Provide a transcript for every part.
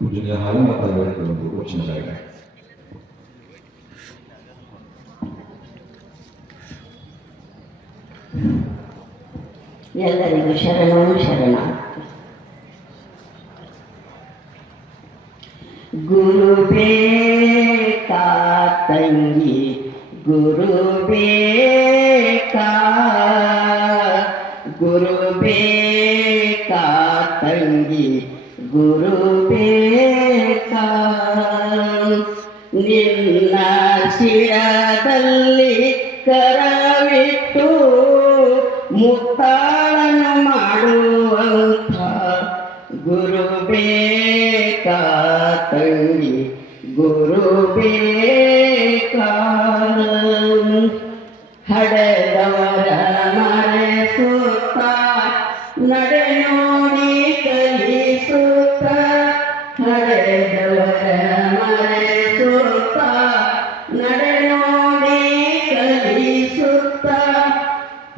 Vücuda halim hatta böyle kılındı. O için böyle. يلتزم شرعه شرعا गुरु बेका तंगी गुरु बेका गुरु बेका तंगी ಗುರು ಬೇಕಾ ನಿನ್ನ ಶಿರದಲ್ಲಿ ಕರವಿಟ್ಟು ಮುತ್ತಾಳನ ಮಾಡುವಂಥ ಗುರು ಬೇಕಾ ತಂಗಿ ಗುರು ಬೇಕಾ ಹಡೆದವರ ಮರೆಸುತ್ತ ನಡೆ ನೋಡಿ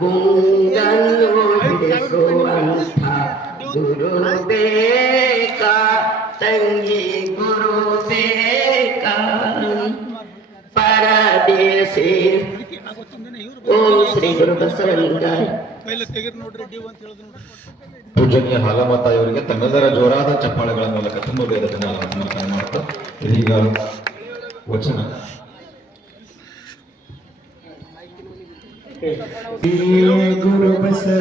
ಗುಂಗನ್ನು ಬಿಡಿಸುವಂಥ ಗುರು ಬೇಕಾ ತಂಗಿ ಗುರು ಬೇಕಾ ಪರದೇಶಿ ಓಂ ಶ್ರೀ ಗುರು ಬಸವಲಿಂಗಾಯ ಪೂಜನೀಯ ಹಾಲಮತ ಇವರಿಗೆ ತಮ್ಮೆಲ್ಲರ ಜೋರಾದ ಚಪ್ಪಾಳೆಗಳ ಮೂಲಕ ತುಂಬ ಬೇದನ ಸಮರ್ಪಣೆ ಮಾಡ್ತಾ ಇದೀಗ ವಚನ ಗುರು ಬಸವ